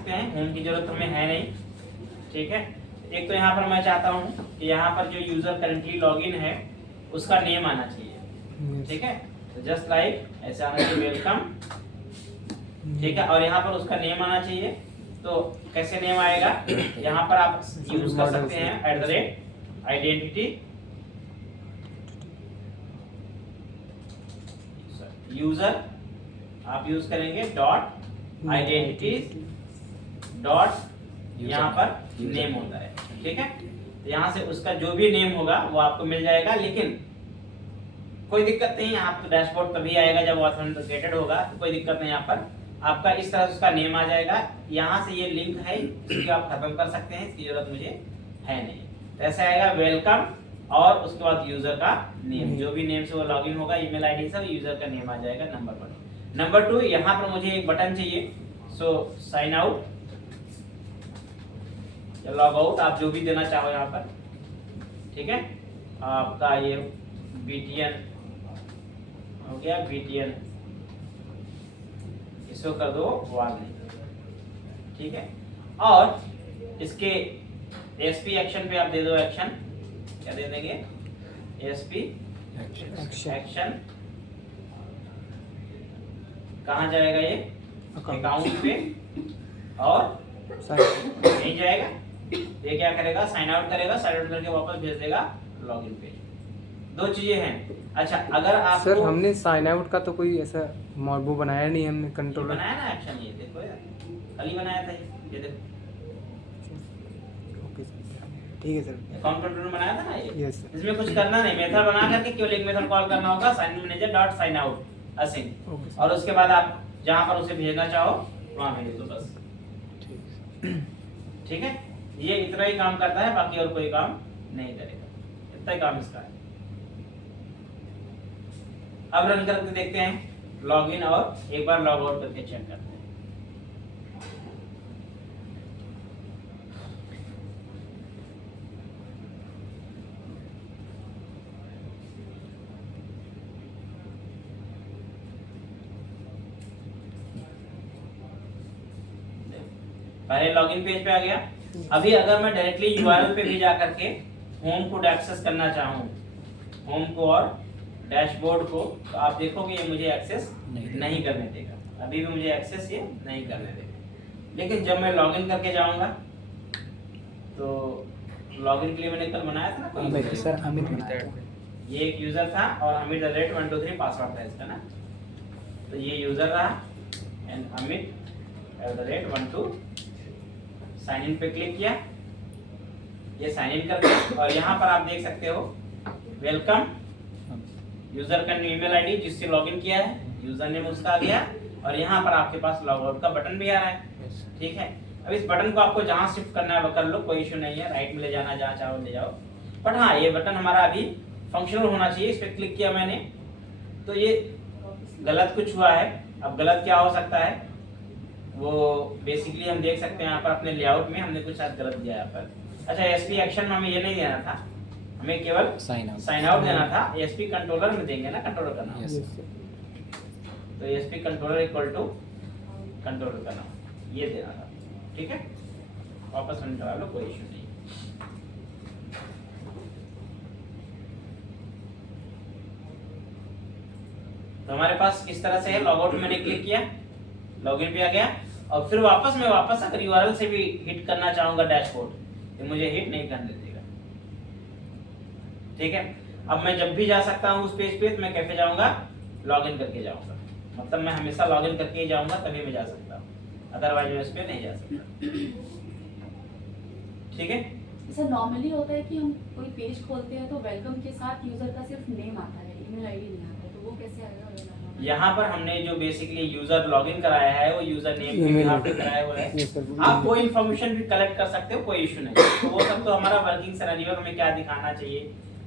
सकते हैं, होम की जरूरत हमें है नहीं, ठीक है। एक तो यहाँ पर मैं चाहता हूँ कि यहाँ पर जो यूजर करेंटली लॉगिन है उसका नेम आना चाहिए, ठीक है। तो जस्ट लाइक ऐसे आना चाहिए वेलकम, ठीक है। और यहाँ पर उसका नेम आना चाहिए, तो कैसे नेम आएगा, यहाँ पर आप यूज कर सकते हैं @identity यूजर, आप यूज करेंगे .identity यहाँ पर नेम होता है, ठीक है। तो यहाँ से उसका जो भी नेम होगा वो आपको मिल जाएगा, लेकिन कोई दिक्कत नहीं, आपको डैशबोर्ड तभी आएगा जब ऑथेंटिकेटेड होगा, तो कोई दिक्कत नहीं। यहाँ पर आपका इस तरह से उसका नेम आ जाएगा। यहाँ से ये लिंक है, इसको आप खत्म कर सकते हैं, इसकी जरूरत मुझे है नहीं। तो ऐसा आएगा वेलकम और उसके बाद यूजर का नेम, जो भी नेम से वो लॉगिन होगा ईमेल आईडी से, यूजर का नेम आ जाएगा। नंबर 1। नंबर 2, यहाँ पर मुझे एक बटन चाहिए, सो साइन आउट या लॉग आउट, आप जो भी देना चाहो यहाँ पर, ठीक है। आपका ये BTN हो गया, BTN इसको कर दो वार्निंग, ठीक है। और इसके ASP एक्शन पे आप दे दो एक्शन, क्या दे देंगे, ASP एक्शन। कहाँ जाएगा ये, अकाउंट पे, और नहीं जाएगा, ये क्या करेगा, साइन आउट करेगा, साइन आउट करके वापस भेज देगा लॉगिन पे। 2 चीजें हैं। अच्छा, अगर आप सर हमने साइन आउट का तो कोई ऐसा वो बनाया नहीं, हमने कंट्रोलर बनाया ना एक्शन, ये देखो यार, कल ही बनाया था ये देखो, ओके सर, ठीक है सर, अकाउंट कंट्रोलर बनाया था ना ये। यस सर, इसमें कुछ करना नहीं, मेथड बना करके केवल एक मेथड कॉल करना होगा, sign manager dot sign out async, okay sir, और उसके बाद आप जहां पर उसे भेजना चाहो वहां भेज दो बस, ठीक है। ये इतना ही काम करता है, बाकी और कोई काम नहीं करेगा, इतना ही काम इसका है। अब रन करके देखते हैं लॉगिन, और एक बार लॉग आउट करके चेक करते हैं। पहले लॉगिन पेज पे आ गया। अभी अगर मैं डायरेक्टली यूआरएल पे भी जा करके होम को एक्सेस करना चाहूँ, होम को और डैशबोर्ड को, तो आप देखोगे ये मुझे एक्सेस नहीं करने देगा, अभी भी मुझे एक्सेस ये नहीं करने देगा। लेकिन जब मैं लॉगिन करके जाऊंगा, तो लॉगिन के लिए मैंने कल बनाया था ना कोई, सर अमित बनाया था। ये एक यूजर था और अमित @123 पासवर्ड था इसका ना, तो ये यूजर रहा एंड अमित @12 साइन इन पे क्लिक किया, ये साइन इन कर दिया, और यहाँ पर आप देख सकते हो वेलकम, यूजर का ईमेल आईडी जिससे लॉगिन किया है, यूजर नेम उसका आ गया, और यहाँ पर आपके पास लॉग आउट का बटन भी आ रहा है, ठीक है। अब इस बटन को आपको जहाँ शिफ्ट करना है वो कर लो, कोई इशू नहीं है, राइट में ले जाना जहाँ चाहो ले जाओ। बट हाँ, ये बटन हमारा अभी फंक्शनल होना चाहिए। इस पर क्लिक किया मैंने, तो ये गलत कुछ हुआ है। अब गलत क्या हो सकता है, वो बेसिकली हम देख सकते हैं यहाँ पर अपने लेआउट में हमने कुछ शायद गलत दिया यहाँ पर। अच्छा, ASP एक्शन में हमें ये नहीं देना था, हमें केवल साइन आउट देना था। ASP कंट्रोलर में देंगे ना, कंट्रोलर का नाम, तो ASP controller equal to controller का नाम ये देना था, ठीक है। वापस रन करा लो, कोई इशू नहीं। तो हमारे पास इस तरह से है, लॉग आउट मैंने क्लिक किया, लॉगिन पे आ गया, और फिर वापस अगर यूआरएल से भी हिट करना चाहूंगा डैशबोर्ड, तो मुझे हिट नहीं करने देगा, ठीक है। अब मैं जब भी जा सकता हूँ उस पेज पे, तो मैं कैसे जाऊंगा, लॉगिन करके जाऊंगा, मतलब मैं हमेशा लॉगिन करके ही जाऊंगा तभी मैं जा सकता हूँ, अदरवाइज मैं इस पे नहीं जा सकता, ठीक है। सर नॉर्मली होता है कि हम कोई पेज खोलते हैं तो वेलकम के साथ यूजर का सिर्फ नेम आता है, ईमेल आईडी नहीं आता है, तो वो कैसे आएगा? यहाँ पर हमने जो बेसिकली यूजर लॉगिन कराया है वो यूजर नेम के यहाँ पे कराया हुआ है। आप कोई इन्फॉर्मेशन भी कलेक्ट कर सकते हो, कोई इशू नहीं, तो वो सब तो हमारा वर्किंग सिनेरियो, हमें क्या दिखाना चाहिए,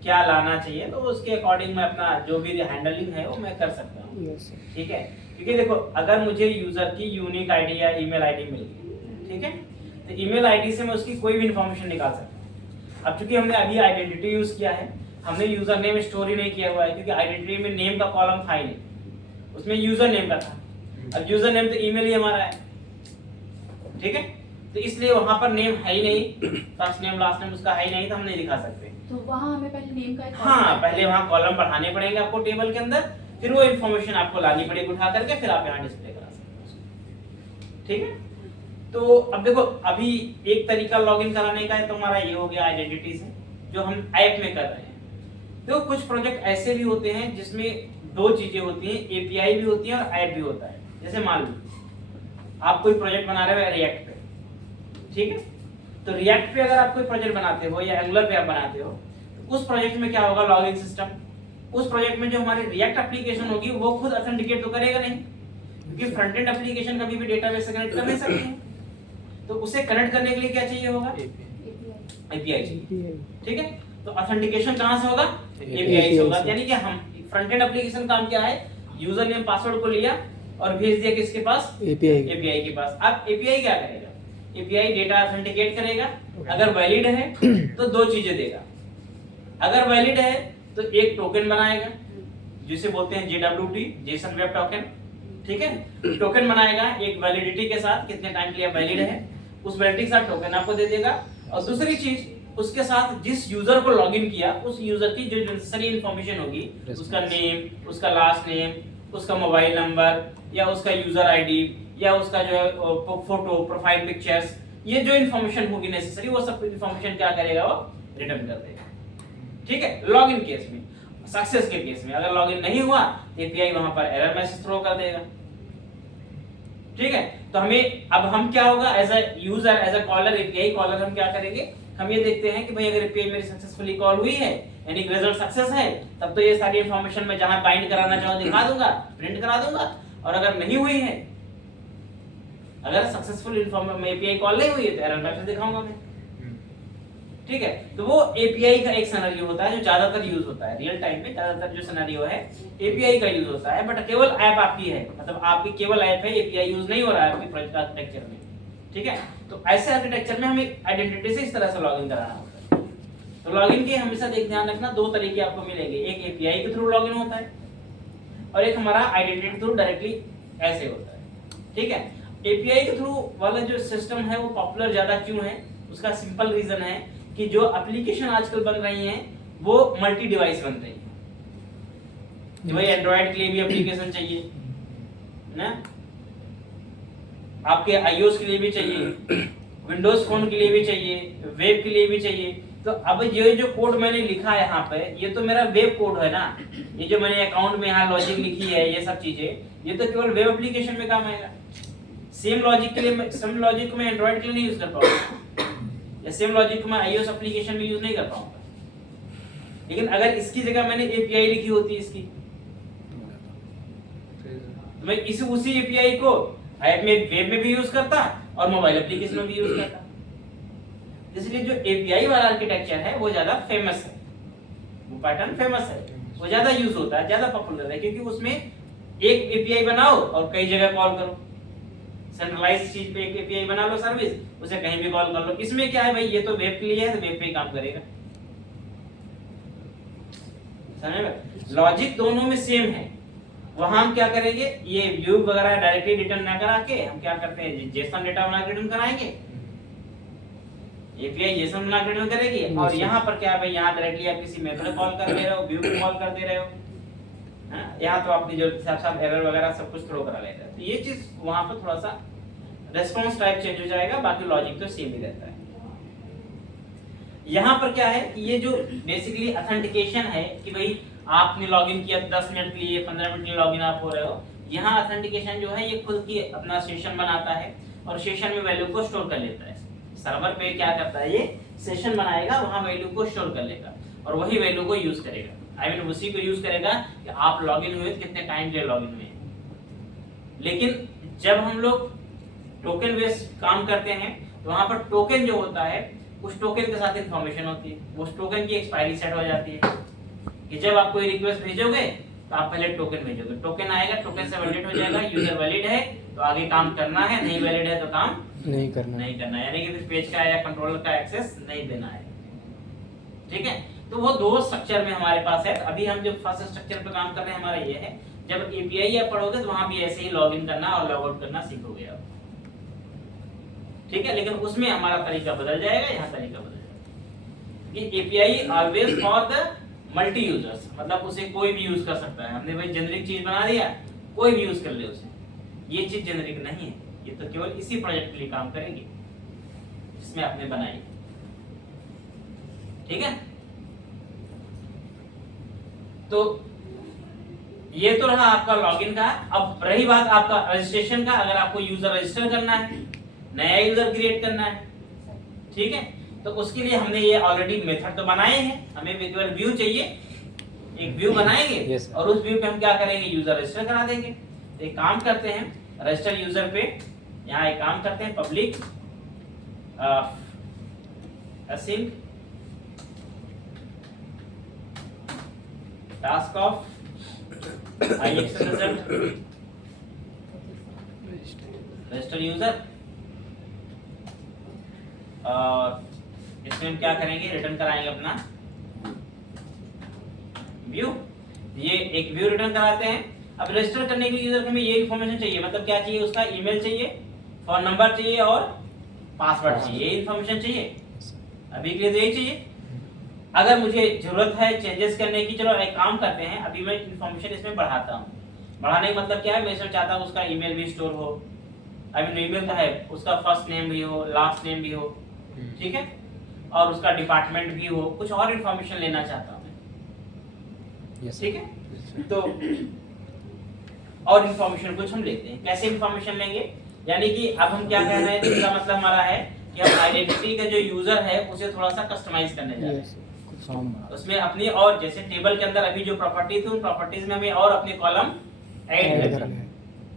क्या लाना चाहिए, तो उसके अकॉर्डिंग मैं अपना जो भी हैंडलिंग है वो मैं कर सकता हूँ, ठीक है। क्योंकि देखो, अगर मुझे यूजर की यूनिक आईडी या ईमेल आईडी मिल गई, ठीक है, तो ईमेल आईडी से मैं उसकी कोई भी इन्फॉर्मेशन निकाल सकता हूँ। अब चूंकि हमने अभी आइडेंटिटी यूज किया है, हमने यूजर नेम स्टोर ही नहीं किया हुआ है, क्योंकि आइडेंटिटी में नेम का कॉलम था ही नहीं, उसमें यूजर नेम का था। अब यूजर नेम तो ईमेल ही हमारा है, ठीक है, तो इसलिए वहां पर नेम है ही नहीं, फर्स्ट नेम लास्ट नेम उसका है ही नहीं, तो हम नहीं दिखा सकते। तो वहाँ हमें पहले नेम का एक हाँ, पहले वहां कॉलम बढ़ाने पड़ेंगे आपको टेबल के अंदर, फिर वो इन्फॉर्मेशन आपको लानी पड़ेगी उठा करके, फिर आप यहाँ डिस्प्ले करा सकते हो। ठीक है, तो अब देखो, अभी एक तरीका लॉगिन कराने का है तो हमारा ये हो गया आइडेंटिटी से, जो हम ऐप में कर रहे हैं। तो कुछ प्रोजेक्ट ऐसे भी होते हैं जिसमें दो चीजें होती हैं, एपीआई भी होती है और ऐप भी होता है। जैसे मान लो आप कोई प्रोजेक्ट बना रहे हो रिएक्ट पे, ठीक है, तो रिएक्ट पे अगर आप कोई प्रोजेक्ट बनाते हो या एंगुलर पे आप बनाते हो, तो उस प्रोजेक्ट में क्या होगा, लॉगिन सिस्टम, उस प्रोजेक्ट में जो हमारी रिएक्ट एप्लीकेशन होगी वो खुद ऑथेंटिकेट तो करेगा नहीं, क्योंकि फ्रंट एंड एप्लीकेशन कभी भी डेटाबेस से कनेक्ट कर नहीं सकती है। तो उसे कनेक्ट करने के लिए क्या चाहिए होगा, एपीआई चाहिए। ठीक है, तो ऑथेंटिकेशन कहां से होगा, एपीआई से होगा। यानी कि हम फ्रंट एंड एप्लीकेशन काम क्या है, यूजर नेम पासवर्ड को लिया और भेज दिया किसके पास, एपीआई के पास। अब एपीआई क्या करेगा, एपीआई डेटा ऑथेंटिकेट करेगा, अगर वैलिड है तो दो चीजें देगा, अगर वैलिड है तो एक टोकन बनाएगा जिसे बोलते हैं JWT, जेसन वेब टोकन। ठीक है, टोकन बनाएगा एक वैलिडिटी के साथ, कितने टाइम के लिए वैलिड है, उस वैलिडिटी के साथ टोकन आपको दे देगा। और दूसरी चीज, उसके साथ जिस यूजर को लॉगिन किया उस यूजर की जो नेसेसरी इंफॉर्मेशन होगी, उसका नेम, उसका लास्ट नेम, उसका मोबाइल नंबर या उसका यूजर आईडी या उसका जो है फोटो, प्रोफाइल पिक्चर्स, ये जो इंफॉर्मेशन होगी नेसेसरी, वो सब इंफॉर्मेशन क्या करेगा, वो रिटर्न कर देगा। ठीक है, लॉगिन केस में। सक्सेस के केस में अगर लॉगिन नहीं हुआ तो एपीआई वहां पर एरर मैसेज थ्रो कर देगा। ठीक है, तो हमें अब हम क्या होगा, as a user, as a caller, API caller हम क्या करेंगे, हम ये देखते हैं कि भाई अगर एपीआई मेरी सक्सेसफुली कॉल हुई है, यानी रिजल्ट सक्सेस है, तब तो ये सारी इंफॉर्मेशन मैं जहां बाइंड कराना चाहूं दिखा दूंगा, प्रिंट करा दूंगा। और अगर नहीं हुई है, अगर सक्सेसफुल एपीआई कॉल नहीं हुई है, तो एरर मैसेज दिखाऊंगा मैं। ठीक है, तो वो एपीआई का एक सिनेरियो होता है जो ज्यादातर यूज होता है रियल टाइम में। ज्यादातर जो सिनेरियो है एपीआई का यूज होता है, बट केवल ऐप आपकी है, मतलब आपकी केवल ऐप है, एपीआई यूज नहीं हो रहा है आपकी प्रोजेक्ट आर्किटेक्चर में। ठीक है, तो ऐसे आर्किटेक्चर में हमें आइडेंटिटी से इस तरह से लॉगिन कराना होता है। तो लॉगिन के हमेशा ध्यान रखना, दो तरीके आपको मिलेंगे, एक एपीआई के थ्रू लॉगिन होता है और एक हमारा आइडेंटिटी थ्रू डायरेक्टली ऐसे होता है। ठीक है, एपीआई के थ्रू वाला जो सिस्टम है वो पॉपुलर ज्यादा क्यों है, उसका सिंपल रीजन है कि जो एप्लीकेशन आजकल बन रही हैं वो मल्टी डिवाइस बन रही है। भाई एंड्रॉइड के लिए भी एप्लीकेशन चाहिए ना, आपके आईओएस के लिए भी चाहिए, विंडोज फोन के लिए भी चाहिए, वेब के लिए भी चाहिए। तो अब ये जो कोड मैंने लिखा है यहाँ पे, ये तो मेरा वेब कोड है ना, ये जो मैंने अकाउंट में यहाँ लॉजिक लिखी है, ये सब चीजें, ये तो केवल वेब एप्लीकेशन में काम आएगा। सेम लॉजिक के लिए, सेम लॉजिक को मैं एंड्रॉइड के लिए नहीं यूज कर पाऊंगा, या सेम लॉजिक को मैं आईओएस एप्लीकेशन में यूज नहीं कर पाऊंगा। लेकिन अगर इसकी जगह मैंने एपीआई लिखी होती इसकी, तो मैं इस उसी एपीआई को ऐप में, वेब में भी यूज करता और मोबाइल एप्लीकेशन में भी यूज करता। इसलिए जो एपीआई वाला आर्किटेक्चर है वो ज्यादा फेमस है, वो पैटर्न फेमस है, वो ज्यादा यूज होता है, ज्यादा पॉपुलर है, क्योंकि उसमें एक एपीआई बनाओ और कई जगह कॉल करो। सेंट्रलाइज्ड चीज पे एक एपीआई बना लो सर्विस, उसे कहीं भी कॉल कर लो। इसमें क्या है भाई, ये तो वेब के लिए है तो वेब पे ही काम करेगा। समझ, लॉजिक दोनों में सेम है। वहां हम क्या करेंगे, ये व्यू वगैरह डायरेक्टली रिटर्न ना करा के हम क्या करते हैं, जेसन डेटा बना के रिटर्न कराएंगे, एपीआई जेसन बना के रिटर्न करेगी। और यहाँ पर क्या है भाई, यहाँ डायरेक्टली आप किसी मेथड कॉल कर दे रहे हो, व्यू को कॉल कर दे रहे हो, यहाँ तो आपकी जो साथ एरर वगैरह सब कुछ थ्रो करा लेता है। तो ये चीज वहां पर थोड़ा सा रेस्पॉन्स टाइप चेंज हो जाएगा, बाकी लॉजिक तो सेम ही रहता है। यहाँ पर क्या है कि ये जो बेसिकली ऑथेंटिकेशन है कि भाई आपने लॉगिन किया 10 मिनट के लिए, 15 मिनट के लिए लॉगिन आप हो रहे हो, यहाँ ऑथेंटिकेशन जो है ये खुद की अपना सेशन बनाता है और सेशन में वैल्यू को स्टोर कर लेता है। सर्वर पे क्या करता है, ये सेशन बनाएगा, वहां वैल्यू को स्टोर कर लेगा और वही वैल्यू को यूज करेगा। आई मीन उसी को यूज करेगा कि आप लॉगिन हुए कितने टाइम के लिए लॉगिन हुए। लेकिन जब हम लोग टोकन बेस्ड काम करते हैं तो वहां पर टोकन जो होता है उस टोकन के साथ इंफॉर्मेशन होती है, उस टोकन की एक्सपायरी सेट हो जाती है कि जब आप कोई रिक्वेस्ट भेजोगे तो आप पहले टोकन भेजोगे, टोकन आएगा, टोकन से वैलिड हो जाएगा, यूजर वैलिड है तो आगे काम करना है, नहीं वैलिड है तो काम नहीं करना है, यानी कि फिर पेज का या कंट्रोलर का एक्सेस नहीं देना है। ठीक है, तो वो दो स्ट्रक्चर में हमारे पास है। अभी हम जो फर्स्ट स्ट्रक्चर पे काम कर रहे हैं हमारा ये है, जब एपीआई आप पढ़ोगे तो वहां भी ऐसे ही लॉगिन करना और लॉग आउट करना सीखोगे आप। ठीक है, लेकिन उसमें हमारा तरीका बदल जाएगा, यहाँ तरीका बदल जाएगा। ये API always for the multi users, मतलब उसे कोई भी यूज कर सकता है। हमने भाई जेनरिक चीज बना दिया, कोई भी यूज कर ले उसे। ये चीज जेनरिक नहीं है, ये तो केवल इसी प्रोजेक्ट के लिए काम करेगी जिसमें आपने बनाई। ठीक है, तो ये तो रहा आपका लॉगिन का। अब रही बात आपका रजिस्ट्रेशन का। अगर आपको यूजर रजिस्टर करना है, नया यूजर क्रिएट करना है, ठीक है, तो उसके लिए हमने ये ऑलरेडी मेथड तो बनाए हैं। हमें केवल व्यू चाहिए, एक व्यू बनाएंगे और उस व्यू पे हम क्या करेंगे, यूजर रजिस्टर करा देंगे। तो एक काम करते हैं, रजिस्टर यूजर पे यहाँ एक काम करते हैं, public async task of IXL result register user. और इसमें हम क्या करेंगे, रिटर्न कराएंगे अपना व्यू। ये एक व्यू रिटर्न कराते हैं। अब रजिस्टर करने के लिए यूजर को हमें ये इन्फॉर्मेशन चाहिए, मतलब क्या चाहिए, उसका ईमेल चाहिए, फोन नंबर चाहिए और पासवर्ड चाहिए। ये इन्फॉर्मेशन चाहिए, अभी के लिए तो यही चाहिए। अगर मुझे जरूरत है चेंजेस करने की, चलो एक काम करते हैं, अभी मैं इन्फॉर्मेशन इसमें बढ़ाता हूँ। बढ़ाने का मतलब क्या है, मैं इसमें चाहता हूँ उसका ईमेल भी स्टोर हो, आई मीन ईमेल का है, उसका फर्स्ट नेम भी हो, लास्ट नेम भी हो, ठीक है, और उसका डिपार्टमेंट भी हो, कुछ और इन्फॉर्मेशन लेना चाहता हूँ मैं, ठीक है। तो और इन्फॉर्मेशन कुछ हम लेते हैं। कैसे इन्फॉर्मेशन लेंगे, यानी कि अब हम क्या कह रहे हैं, इसका मतलब हमारा है कि हम आइडेंटिटी का जो यूजर है उसे थोड़ा सा कस्टमाइज करने जा रहे हैं। उसमें अपनी और जैसे टेबल के अंदर अभी जो प्रॉपर्टी थी, उन प्रॉपर्टीज में हमें और अपने कॉलम ऐड करने हैं,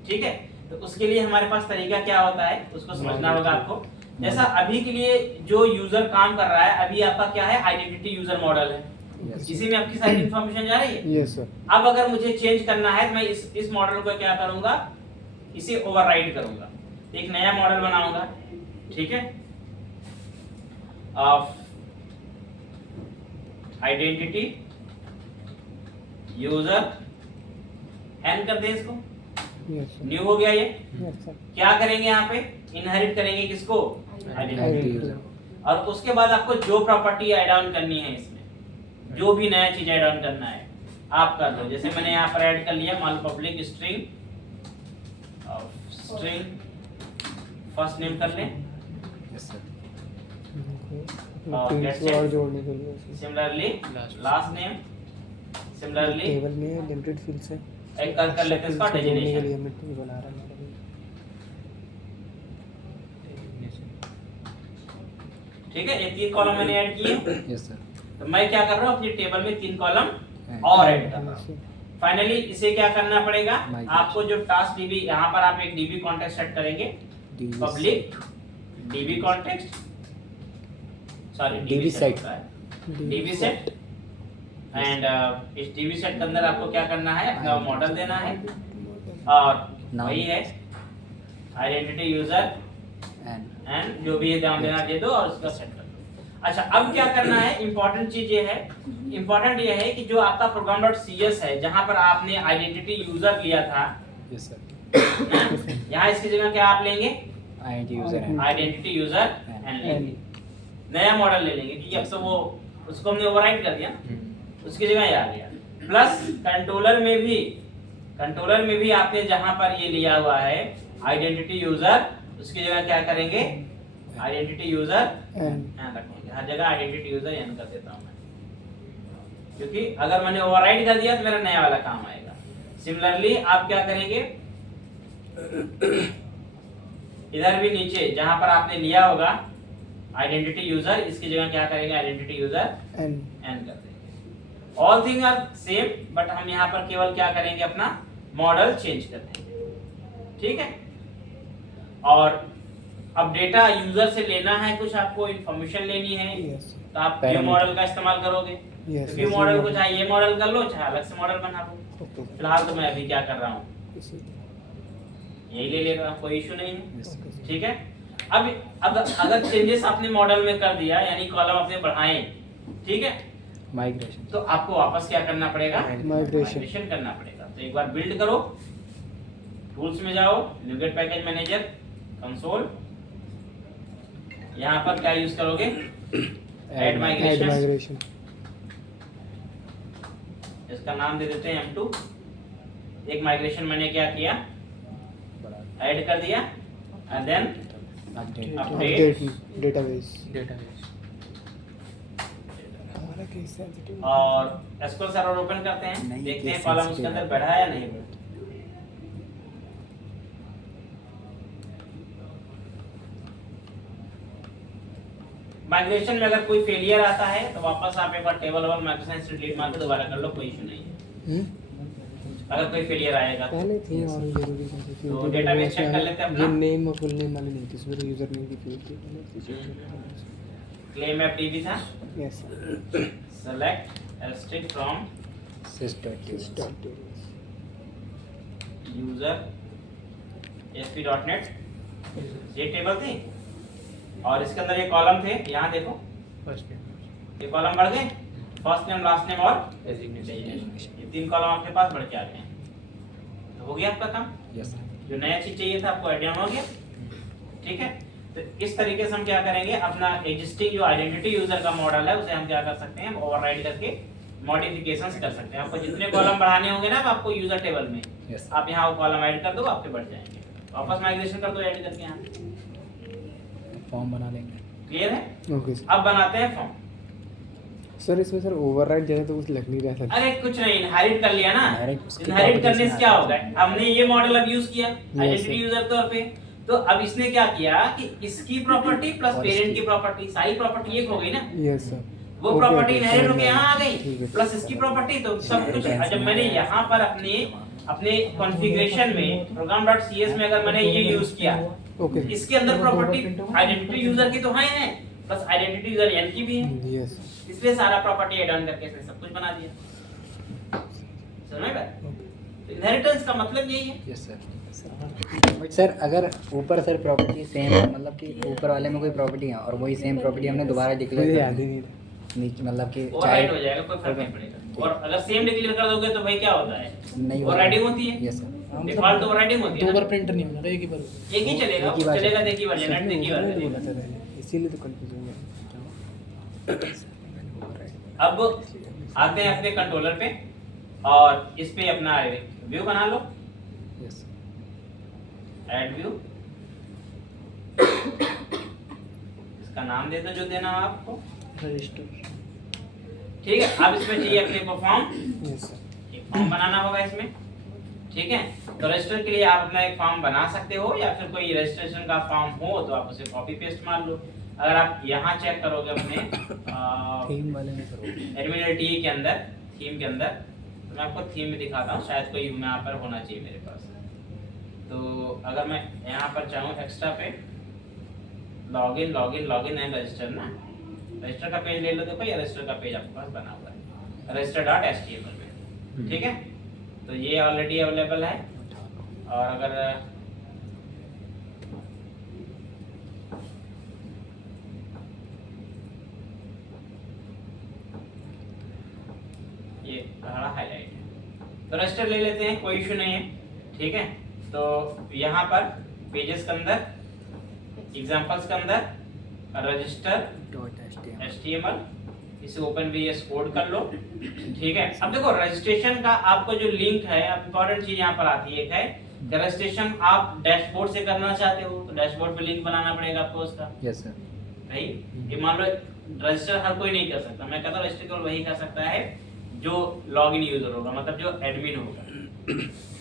ठीक है। तो उसके लिए हमारे पास तरीका क्या होता है, उसको समझना होगा आपको। जैसा अभी के लिए जो यूजर काम कर रहा है, अभी आपका क्या है, आइडेंटिटी यूजर मॉडल है, इसी में आपकी सारी इन्फॉर्मेशन जा रही है। Yes sir. अब अगर मुझे चेंज करना है तो मैं इस मॉडल को क्या करूंगा, इसे ओवरराइड करूंगा, एक नया मॉडल बनाऊंगा, ठीक है, ऑफ आइडेंटिटी यूजर एन कर दे इसको। न्यू हो गया ये। क्या करेंगे यहाँ पे, इनहेरिट करेंगे किसको, आइडेंटिटी यूजर। और उसके बाद आपको जो प्रॉपर्टी ऐड ऑन करनी है, इसमें जो भी नया चीज ऐड ऑन करना है आप कर लो। जैसे मैंने यहाँ पर ऐड कर लिया, मान लो पब्लिक स्ट्रिंग फर्स्ट नेम कर लें, और जोड़ने के लिए similarly last name, similarly table में लिमिटेड फील्ड से एक कर लेते हैं इसका जोड़ने के डेजिग्नेशन, लिए मैं टूल बना रहा हूं। ठीक है। ये 3 कॉलम मैंने ऐड किए। Yes sir. तो मैं क्या कर रहा हूँ, अपनी टेबल में 3 कॉलम और ऐड कर रहा हूँ। फाइनली इसे क्या करना पड़ेगा, आपको जो टास्क डीबी, यहाँ पर आप एक डीबी कॉन्टेक्स्ट सेट करेंगे, public dB context, sorry dB set, dB set. And इस डीबी सेट के अंदर आपको क्या करना है, अपना मॉडल देना है, और वही है आइडेंटिटी यूजर एंड जो भी नाम देना दे दो और उसका सेट कर दो। अच्छा, अब क्या करना है, इंपॉर्टेंट चीज ये है, इंपॉर्टेंट ये है कि जो आपका program.cs है, जहां पर आपने आइडेंटिटी यूजर लिया था, यस सर, यहाँ इसकी जगह क्या आप लेंगे, आइडेंटिटी यूजर एंड लेंगे, नया मॉडल ले लेंगे, क्योंकि अब तो वो उसको हमने ओवरराइड कर दिया, उसकी जगह ये आ गया। प्लस कंट्रोलर में भी आपने जहां पर ये लिया हुआ है आइडेंटिटी यूजर, उसकी जगह क्या करेंगे, आइडेंटिटी यूजर एन रखेंगे। हर जगह आइडेंटिटी यूजर एन कर देता हूं मैं, क्योंकि अगर मैंने ओवरराइड कर दिया तो मेरा नया वाला काम आएगा। सिमिलरली आप क्या करेंगे, इधर भी नीचे जहां पर आपने लिया होगा आइडेंटिटी यूजर, इसकी जगह क्या करेंगे, आइडेंटिटी यूजर एन कर देंगे। All thing are same, but हम यहाँ पर केवल क्या करेंगे, अपना मॉडल चेंज कर देंगे, ठीक है। और अब डेटा यूजर से लेना है, कुछ आपको इंफॉर्मेशन लेनी है, तो आप व्यू मॉडल का इस्तेमाल करोगे। व्यू मॉडल को चाहे ये मॉडल कर लो, चाहे अलग से मॉडल बना लो। फिलहाल तो मैं अभी क्या कर रहा हूँ, यही ले लेगा, कोई इशू नहीं है, ठीक है। अब अगर चेंजेस आपने मॉडल में कर दिया, यानी कॉलम आपने बढ़ाए, ठीक है, माइग्रेशन, तो आपको वापस क्या करना पड़ेगा, माइग्रेशन करना पड़ेगा। तो एक बार बिल्ड करो, टूल्स में जाओ, NuGet पैकेज मैनेजर, कंसोल, यहाँ पर क्या यूज करोगे, ऐड ऐड माइग्रेशन। माइग्रेशन। इसका नाम दे देते हैं M2। एक माइग्रेशन मैंने क्या किया, ऐड कर दिया and then update update database. और एसक्यूएल सर्वर ओपन करते हैं, देखते हैं कॉलम उसके अंदर बढ़ा है या नहीं बढ़ा। माइग्रेशन में अगर कोई फेलियर आता है तो वापस आप एक बार टेबल और माइग्रेशन से डिलीट मार के दोबारा कर लो, कोई इशू नहीं है। अगर कोई फेलियर आएगा पहले थी और जरूरी थी तो डेटाबेस चेक कर लेते हैं अपना। ये नेम और फुल नेम वाली नहीं थी, इसमें तो यूजर नेम की फील्ड थी। क्लेम एफटीपी था, yes select asterisk from start user ASP.NET, ये टेबल थी और इसके अंदर ये कॉलम थे। यहाँ देखो ये कॉलम बढ़ गए, फर्स्ट नेम, लास्ट नेम और ये 3 कॉलम आपके पास बढ़ के आ गए। तो हो गया आपका काम। यस जो नया चीज चाहिए था आपको आइडिया हो गया, ठीक है। तो इस तरीके से हम क्या करेंगे, अपना एग्जिस्टिंग जो आइडेंटिटी यूजर का मॉडल है उसे हम क्या कर सकते हैं, ओवरराइड करके मॉडिफिकेशंस कर सकते हैं। आपको जितने कॉलम बढ़ाने होंगे ना आपको यूजर टेबल में, आप यहाँ वो कॉलम ऐड कर दो, आपके बढ़ जाएंगे। वापस माइग्रेशन कर दो ऐड करके, यहाँ फॉर्म बना लेंगे। क्लियर है। ओके अब बनाते हैं फॉर्म। सर इसमें सर ओवरराइड जैसे तो कुछ लग नहीं रहा सर। अरे कुछ नहीं, इनहेरिट कर लिया ना। उसकी इनहेरिट करने properties से क्या होगा, हमने ये मॉडल अब यूज किया sir. आइडेंटिटी यूजर तौर पे, तो अब इसने क्या किया कि इसकी प्रॉपर्टी प्लस और पेरेंट इसकी। की प्रॉपर्टी, सारी प्रॉपर्टी एक हो गई ना। यस सर वो Okay, प्रॉपर्टी okay, इनहेरिट होके समझ यहाँ आ ठीक गई है। प्लस इसकी प्रॉपर्टी, तो सब कुछ। जब मैंने यहाँ पर अपने कॉन्फ़िगरेशन में program.cs में अगर मैंने ये यूज किया, ओके इसके अंदर प्रॉपर्टी आइडेंटिटी यूजर की तो है प्लस आइडेंटिटी यूजर एन की भी है, यस इसलिए सारा प्रॉपर्टी ऐड ऑन करके इसने सब कुछ बना दिया। समझ में बात? तो इनहेरिटेंस का मतलब यही है। Yes sir. बट सर अगर ऊपर सर प्रॉपर्टी सेम है, मतलब कि ऊपर वाले में कोई प्रॉपर्टी है और वही सेम प्रॉपर्टी हमने दोबारा मुझे डिक्लेयर याद कर ही दी, नहीं था। नीचे मतलब कि ओवरराइड हो जाएगा, कोई फर्क नहीं पड़ेगा। और अगर सेम डिक्लेयर कर दोगे तो भाई क्या होता है, नहीं ओवरराइडिंग होती है। Yes sir. डिफॉल्ट ओवरराइडिंग होती है दो ना। बार प्रिंटर नहीं होना, एक ही बार। एक ही चलेगा, एक ही बार चलेगा, चलेगा। देखिए वर्जन नेट देखिए बोला था वर्जन। पहले, इसीलिए तो कंफ्यूजन है। अब आते हैं अपने कंट्रोलर पे और इस पे अपना व्यू बना लो, यस ऐड व्यू। इसका नाम दे दो जो देना हो आपको, रजिस्टर। ठीक है। अब इसमें चाहिए अपने को फॉर्म, यस सर। एक फॉर्म बनाना होगा इसमें, ठीक है। तो रजिस्टर के लिए आप अपना एक फॉर्म बना सकते हो या फिर कोई रजिस्ट्रेशन का फॉर्म हो तो आप उसे कॉपी पेस्ट मार लो। अगर आप यहाँ चेक करोगे अपने थीम वाले में सर एडमिनिटी के अंदर, थीम के अंदर, तो मैं आपको थीम में दिखाता हूँ, शायद कोई यहाँ पर होना चाहिए मेरे पास। तो अगर मैं यहाँ पर चाहूँ एक्स्ट्रा पे login login login and register ना, रजिस्टर का पेज ले लो, देखो ये रजिस्टर का पेज आपके पास बना हुआ है register.html में, ठीक है। तो ये ऑलरेडी अवेलेबल है। और अगर ये हमारा हाईलाइट है, तो रजिस्टर ले लेते हैं, कोई इशू नहीं है, ठीक है। तो यहाँ पर पेजेस के अंदर, एग्जांपल्स के अंदर रजिस्टर HTML, इसे ओपन VS कोड कर लो, ठीक है। अब देखो रजिस्ट्रेशन का आपको जो लिंक है, इंपॉर्टेंट चीज यहाँ पर आती है, एक है रजिस्ट्रेशन आप डैशबोर्ड से करना चाहते हो तो डैशबोर्ड पे लिंक बनाना पड़ेगा आपको उसका, यस सर। नहीं। ये मान लो रजिस्टर हर कोई नहीं कर सकता, मैं कहता हूँ रजिस्टर केवल वही कर सकता है जो लॉगिन यूजर होगा, मतलब जो एडमिन होगा,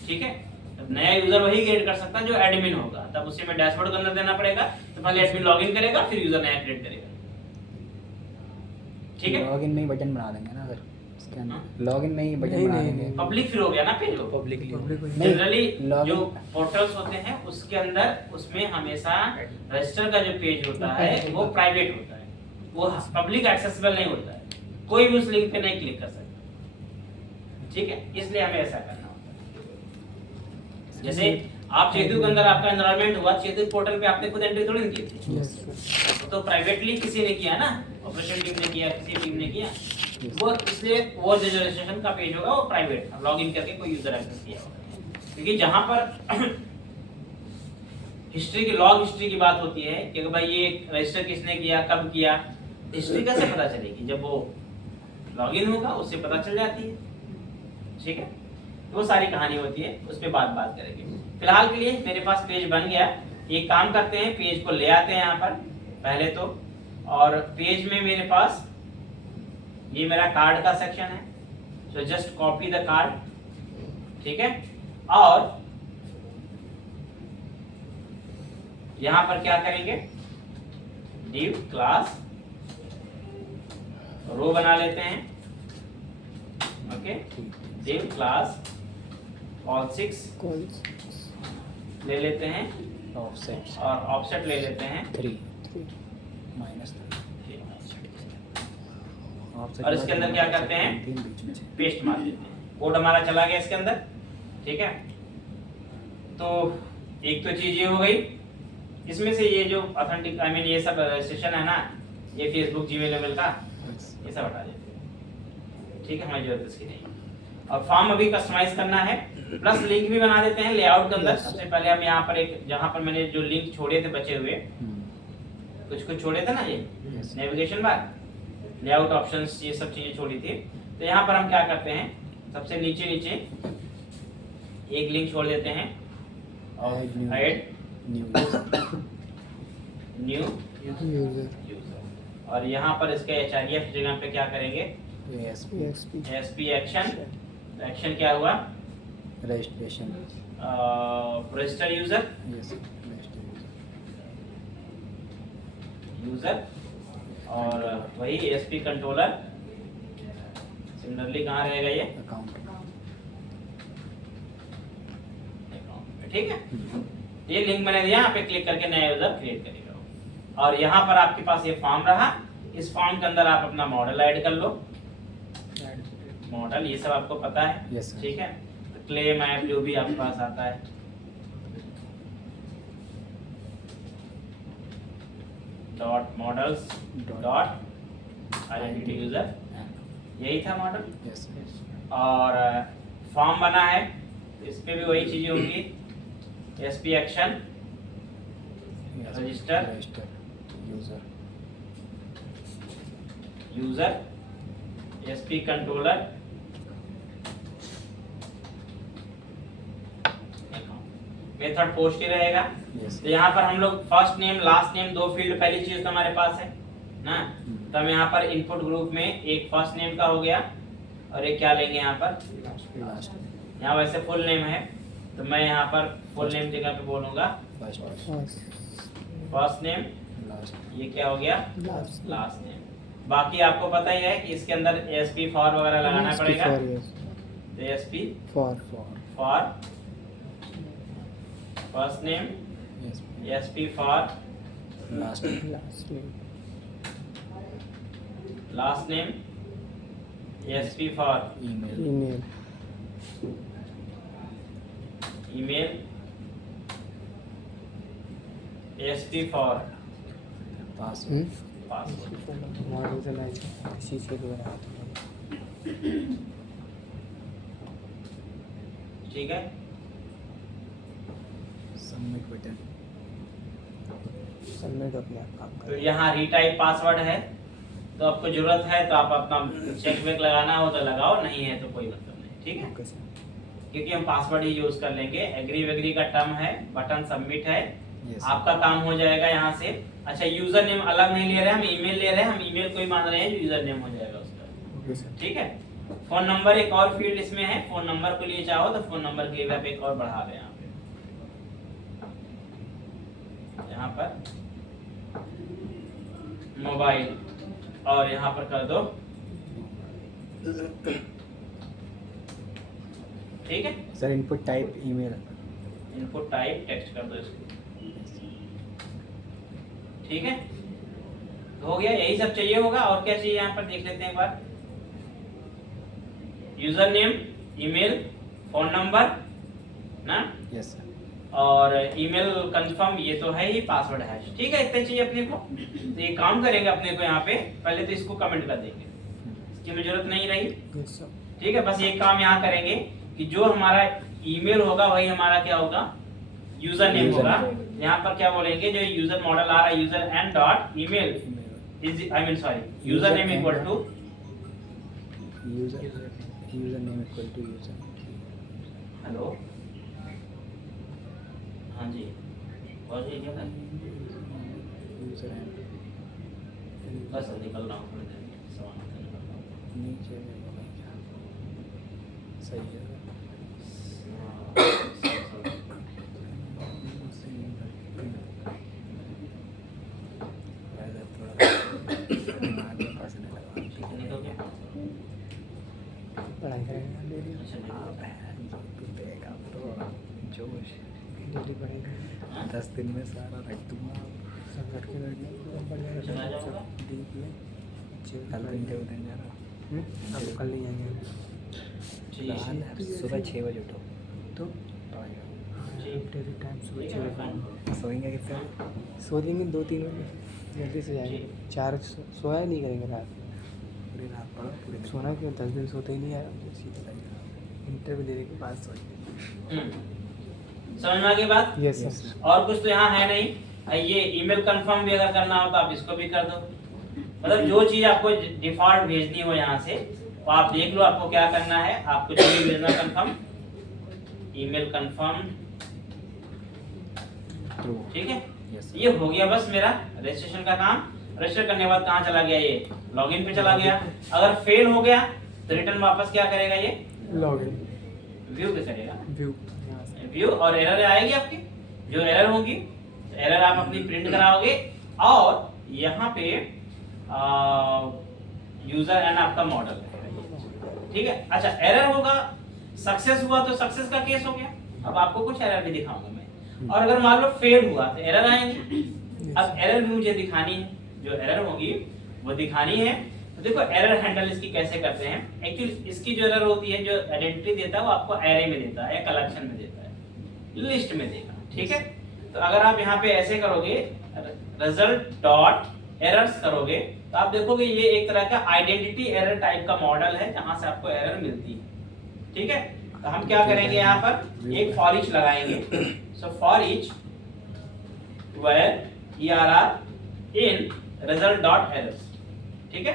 ठीक है। तब नया यूजर वही क्रिएट कर सकता है जो एडमिन होगा, तब उसे में डैशबोर्ड के अंदर देना पड़ेगा। तो पहले एडमिन लॉगिन करेगा फिर यूजर नया क्रिएट करेगा, ठीक है। लॉगिन में ही बटन बना देंगे ना सर, इसके अंदर लॉगिन में ही बटन नहीं, बना नहीं, देंगे। नहीं। पब्लिक फिर हो गया ना पेज, पब्लिकली नहीं, जनरली login- जो पोर्टल्स होते हैं उसके अंदर उसमें हमेशा रजिस्टर का जो पेज होता है वो प्राइवेट होता है, वो पब्लिक एक्सेसिबल नहीं होता है, कोई भी उस लिंक पे नहीं क्लिक कर सकता, ठीक है। इसलिए हमें ऐसा करना होता है। जैसे आप चेतु के अंदर आपका एनरोलमेंट हुआ, चेतु पोर्टल पे आपने खुद एंट्री थोड़ी नहीं की थी, यस सर। तो प्राइवेटली किसी ने किया ना, ऑपरेशन टीम ने किया, किसी टीम ने किया, वो इसलिए वो जो रजिस्ट्रेशन का पेज होगा वो प्राइवेट, लॉगिन करके कोई यूजर एक्सेस किया होगा। क्योंकि जहां पर हिस्ट्री की, लॉग हिस्ट्री की बात होती है कि भाई ये रजिस्टर किसने किया, कब किया, हिस्ट्री कैसे पता चलेगी? जब वो लॉगिन होगा उससे पता चल जाती है। ठीक है, वो सारी कहानी होती है, उस पर बात करेंगे। फिलहाल के लिए मेरे पास पेज बन गया। एक काम करते हैं, पेज को ले आते हैं यहाँ पर पहले तो, और पेज में मेरे पास ये मेरा कार्ड का सेक्शन है, so just copy the card. ठीक है, और यहां पर क्या करेंगे, div क्लास रो बना लेते हैं। ओके, div क्लास all 6 ले लेते हैं ऑफसेट और ऑफसेट ले लेते हैं 3 माइनस और इसके अंदर क्या करते हैं, पेस्ट मार देते हैं। कोड हमारा चला गया इसके अंदर। ठीक है, तो एक तो चीज ये हो गई। इसमें से ये जो ऑथेंटिक ये सब रजिस्ट्रेशन है ना, ये फेसबुक जीमेल लेवल का, ये सब हटा देते हैं। ठीक है, हमें जरूरत इसकी नहीं। और फॉर्म अभी कस्टमाइज करना है, प्लस लिंक भी बना देते हैं लेआउट के अंदर। सबसे पहले हम यहाँ पर एक, जहाँ पर मैंने जो लिंक छोड़े थे बचे हुए, कुछ छोड़े थे ना, ये नेविगेशन बार, लेआउट ऑप्शंस, ये सब चीजें छोड़ी थी। तो यहाँ पर हम क्या करते हैं, सबसे नीचे एक लिंक छोड़ देते हैं, ऐड न्यू यूजर, और यहाँ पर इसके HREF जगह पे क्या करेंगे, ASP एक्शन क्या हुआ, रजिस्ट्रेशन रजिस्टर यूजर, और वही ASP कंट्रोलर। सिमिलरली कहाँ रहेगा ये, अकाउंट। ठीक है, ये लिंक मैंने दिया, यहाँ पे क्लिक करके नया यूजर क्रिएट करेगा। और यहाँ पर आपके पास ये फॉर्म रहा, इस फॉर्म के अंदर आप अपना मॉडल ऐड कर लो। मॉडल ये सब आपको पता है। Yes, sir. ठीक है, क्लेम ऐप जो भी आपके पास आता है, dot models dot identity user, यही था मॉडल। यस और फॉर्म बना है, इस पे भी वही चीजें होंगी, ASP action, register user, ASP controller, method post ही रहेगा। तो यहाँ पर हम लोग फर्स्ट नेम लास्ट नेम, दो फील्ड पहली चीज तो हमारे पास है ना, तो हम यहाँ पर इनपुट ग्रुप में एक फर्स्ट नेम का हो गया, और एक क्या लेंगे यहाँ पर, यहाँ वैसे फुल नेम है, तो मैं यहाँ पर फुल नेम जगह पे बोलूंगा फर्स्ट नेम, ये क्या हो गया, लास्ट नेम। बाकी आपको पता ही है कि इसके अंदर ASP फॉर वगैरह लगाना पड़ेगा। तो ASP for first name, ASP for last name, ASP for email email, ASP for password. Model चलाए इसी से दोबारा। ठीक है, सबमिट बटन, सबमिट अपने आप काम तो यहाँ रीटाइप पासवर्ड है, तो आपको जरूरत है तो आप अपना चेक वेक लगाना हो तो लगाओ, नहीं है तो कोई मतलब नहीं। ठीक है, करें। क्योंकि हम पासवर्ड ही यूज कर लेंगे। एग्री वेग्री का टर्म है, बटन सबमिट है, Yes. आपका काम हो जाएगा यहाँ से। अच्छा, यूजर नेम अलग नहीं ले रहे, हम ईमेल ले रहे हैं, हम ईमेल को ही मान रहे हैं जो यूजर नेम हो जाएगा उसका। ठीक है, फोन नंबर एक और फील्ड इसमें है, फोन नंबर को लिए चाहो तो फोन नंबर के लिए आप एक और बढ़ा दें यहाँ पर मोबाइल, और यहाँ पर कर दो। ठीक है sir, input type email, input type text कर दो इसको। ठीक है, तो हो गया, यही सब चाहिए होगा। और क्या चाहिए यहाँ पर देख लेते हैं एक बार। User name, email, phone number ना, यस सर, और ईमेल कंफर्म, ये तो है ही, पासवर्ड हैश। ठीक है, इतने चाहिए अपने को। तो ये काम करेंगे अपने को यहाँ पे, पहले तो इसको कमेंट कर देंगे, इसकी हमें जरूरत नहीं रही। ठीक है, बस एक काम यहाँ करेंगे कि जो हमारा ईमेल होगा वही हमारा क्या होगा, यूजर नेम होगा। यहाँ पर क्या बोलेंगे, जो यूजर मॉडल आ रहा है यूजर एन dot email is I mean sorry user name equal to user name equal to user. Hello हाँ जी और ये क्या था, यूजर है बस निकल रहा हूँ थोड़ी देर में, सवाल निकल रहा हूँ। नीचे सही है। निकल गया। पढ़ाई करेंगे डेली, अच्छा निकल जोश डेली पढ़ेंगे, 10 दिन में सारा रख दूंगा। सब लड़के लड़के पढ़ चला जाएगा, जाऊंगा। सब देख लिया। अच्छे कल पढ़ेंगे। घंटे उधर जा रहा अब कल नहीं आएंगे ठीक सुबह 6 बजे उठो तो ठीक डेली टाइम सुबह ठीक 6 है, बजे सोएंगे कितने बजे? सो जाएंगे 2-3 बजे, जल्दी से जाएंगे। ठीक। 4 सोया ही नहीं करेंगे रात में, पूरी रात पढ़ो पूरी दिन सोना क्यों, 10 दिन सोते ही नहीं आया, इंटरव्यू देने के बाद सोएंगे। समझ में आ गई बात। Yes sir. और कुछ तो यहाँ है नहीं। ये ईमेल कंफर्म भी अगर करना हो तो आप इसको भी कर दो, मतलब जो चीज आपको डिफॉल्ट भेजनी हो यहाँ से तो आप देख लो आपको क्या करना है। आपको जो भी भेजना कंफर्म, ईमेल कंफर्म, ट्रू। ठीक है। यस ये हो गया बस मेरा रजिस्ट्रेशन का काम। रजिस्टर करने के बाद कहाँ चला गया, ये लॉगिन पे चला गया। अगर फेल हो गया तो रिटर्न वापस क्या करेगा, ये लॉगिन व्यू पे करेगा, व्यू व्यू, और एरर आएगी आपकी। जो एरर होगी एरर आप अपनी प्रिंट कराओगे और यहाँ पे यूजर एंड आपका मॉडल, ठीक है। अच्छा एरर होगा, सक्सेस हुआ तो सक्सेस का केस हो गया। अब आपको कुछ एरर भी दिखाऊंगा मैं। और अगर मान लो फेल हुआ तो एरर आएंगे। अब एरर भी मुझे दिखानी है, जो एरर होगी वो दिखानी है। तो देखो एरर हैंडल इसकी कैसे करते हैं। एक्चुअली इसकी जो एरर होती है, जो आइडेंटिटी देता है वो आपको एरे में देता है, कलेक्शन में देता है, लिस्ट में देगा, ठीक है। तो अगर आप यहाँ पे ऐसे करोगे रिजल्ट डॉट एरर्स करोगे तो आप देखोगे ये एक तरह का आइडेंटिटी एरर टाइप का मॉडल है जहां से आपको एरर मिलती है, ठीक है। तो हम क्या करेंगे, यहाँ पर एक फॉर ईच लगाएंगे। So for each where ERR in result dot errors, ठीक है।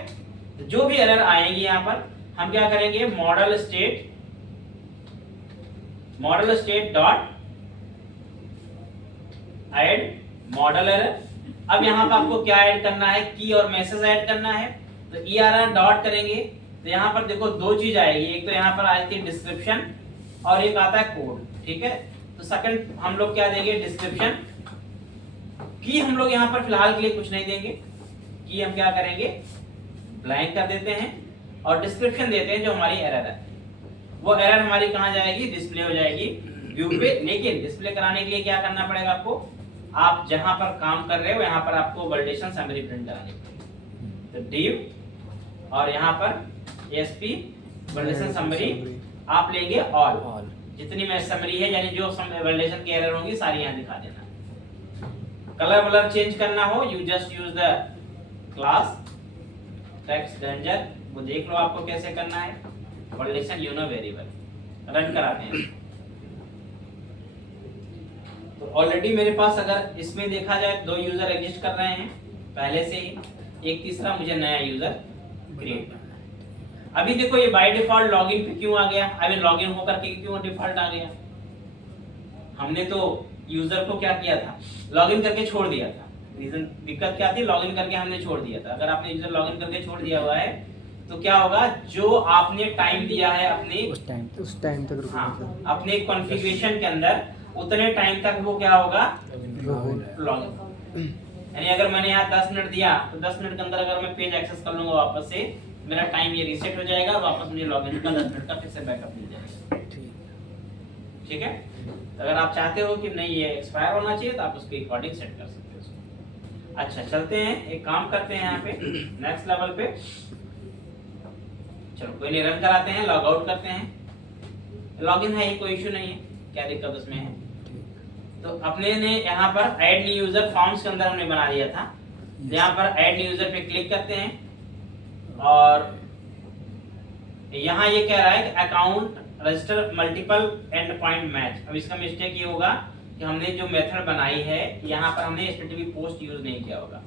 तो जो भी एरर आएगी यहाँ पर हम क्या करेंगे, model state dot add model error. अब यहाँ पर आपको क्या ऐड करना है, की और मैसेज ऐड करना है। तो ERR डॉट करेंगे तो यहाँ पर देखो दो चीज आएगी, एक तो यहाँ पर आती है डिस्क्रिप्शन और एक आता है कोड, ठीक है। तो सेकंड हम लोग क्या देंगे, डिस्क्रिप्शन। की हम लोग यहाँ पर फिलहाल के लिए कुछ नहीं देंगे, की हम क्या करेंगे ब्लैंक कर देते हैं और डिस्क्रिप्शन देते हैं जो हमारी एरर है। वो एरर हमारी कहाँ जाएगी, डिस्प्ले हो जाएगी व्यू पे। लेकिन डिस्प्ले कराने के लिए क्या करना पड़ेगा आपको, आप जहां पर काम कर रहे हो यहाँ पर आपको वैलिडेशन समरी प्रिंट करानी पड़ेगी। तो div और यहाँ पर ASP वैलिडेशन समरी आप लेंगे ऑल, जितनी में समरी है यानी जो वैलिडेशन की एरर होंगी सारी यहाँ दिखा देना। कलर वलर चेंज करना हो you just use the class text ranger, वो देख लो आपको कैसे करना है। Validation you know very well, run कराते हैं। तो ऑलरेडी मेरे पास अगर इसमें देखा जाए 2 यूजर एग्जिस्ट कर रहे हैं पहले से ही, एक तीसरा मुझे नया यूजर क्रिएट करना है। अभी देखो ये बाय डिफॉल्ट लॉगिन पे क्यों आ गया, आई मीन लॉगिन होकर के क्यों डिफॉल्ट आ गया। हमने तो यूजर को क्या किया था, लॉगिन करके छोड़ दिया था। रीजन दिक्कत क्या थी, लॉगिन करके हमने छोड़ दिया था। अगर आपने यूजर लॉगिन करके छोड़ दिया हुआ है तो क्या होगा, जो आपने टाइम दिया है अपनी उस टाइम तक रुकना हाँ, अपने कॉन्फ़िगरेशन के अंदर उतने टाइम तक वो क्या होगा लॉगिन। यानी अगर मैंने यहाँ 10 मिनट दिया तो 10 मिनट के अंदर अगर मैं पेज एक्सेस कर लूंगा वापस से, मेरा टाइम ये रीसेट हो जाएगा और वापस मुझे लॉगिन का 10 मिनट का फिर से बैकअप मिल जाएगा, ठीक है। तो अगर आप चाहते हो कि नहीं ये एक्सपायर होना चाहिए तो आप उसके अकॉर्डिंग सेट कर सकते हो उसको। अच्छा चलते हैं, एक काम करते हैं यहाँ पे नेक्स्ट लेवल पे। चलो कोई नहीं, रन कराते हैं, लॉग आउट करते हैं। लॉगिन है, कोई इशू नहीं है, क्या दिक्कत उसमें है। तो अपने ने यहाँ पर ऐड न्यू यूजर फॉर्म्स के अंदर हमने बना दिया था। यहाँ पर ऐड न्यू यूजर पे क्लिक करते हैं और यहाँ ये कह रहा है कि account register multiple and point match. अब इसका मिस्टेक ये होगा कि हमने जो मेथड बनाई है यहाँ पर हमने HTTP पोस्ट यूज नहीं किया होगा।